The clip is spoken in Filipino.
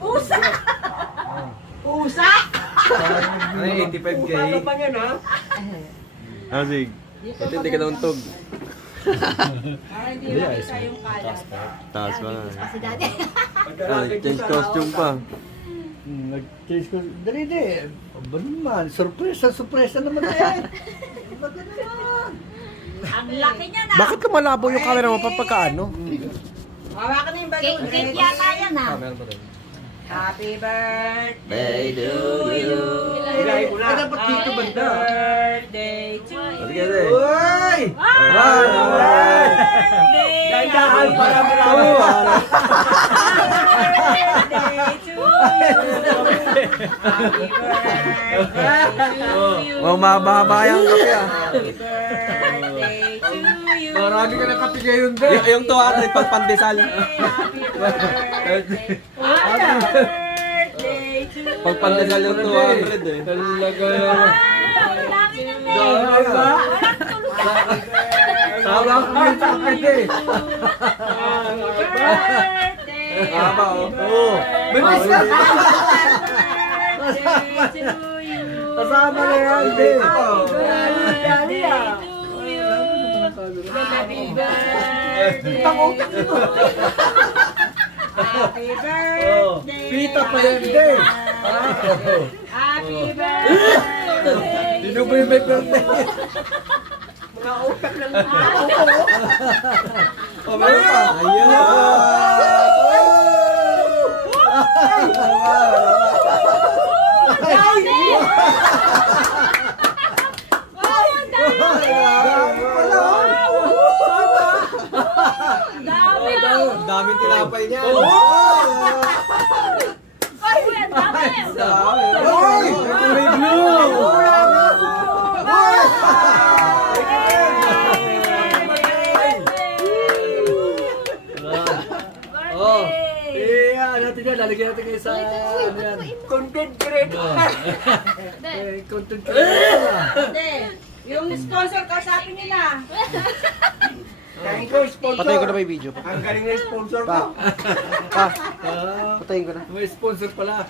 Usa! Usa! Ay, 85K. Paano pa yan, ha? Ah, sige. Ito hindi ka nauntog. Para hindi makita yung kalat. Taas pa nga. Kasi dati. Change costume pa. Nag-change ko. Dali di. Aba naman. Surpresa naman eh. Baga naman. Ang laki niya na. Bakit lumalabo yung camera mo pagkaano? Hawakan na yung balon. Cake yata yan ah. Meron pa rin. Happy birthday Day to you. Ilay ko na. Dapat dito banda. Birthday to you. Sige, sige. Uy! Dahan para Oo, birthday to you. Happy birthday to you. mahaba yung kape ah. Happy birthday to you. Marami ka na kape ngayon din. Yung 200 pagpandesal. Happy birthday. Happy birthday to you. Pagpandesal yung 200 eh. Talaga Wow, yun. ang dami na din. Dami ba? Walang tulog. Sawa ko yung sakit eh. Birthday. Haba oh. Oo. Bilis ka. Birthday to you. Kasama na yan din. Birthday to you. Happy birthday. Happy birthday. Pita pa yan din. Happy birthday. Sino ba yung may birthday? Mga utak ng Oh, meron pa. Ayun. Dami ah. Daming tinapay niya. Ay, ang dami. Uy! May blue! Oh. Eh, natin yan. Lalagyan natin kayo sa ano yan. content creator. Content creator. Hindi. Yung sponsor kausapin nila. Galing ko, sponsor. Patayin ko na ba yung video? Ang galing na sponsor ko. Patayin ko na. May sponsor pala.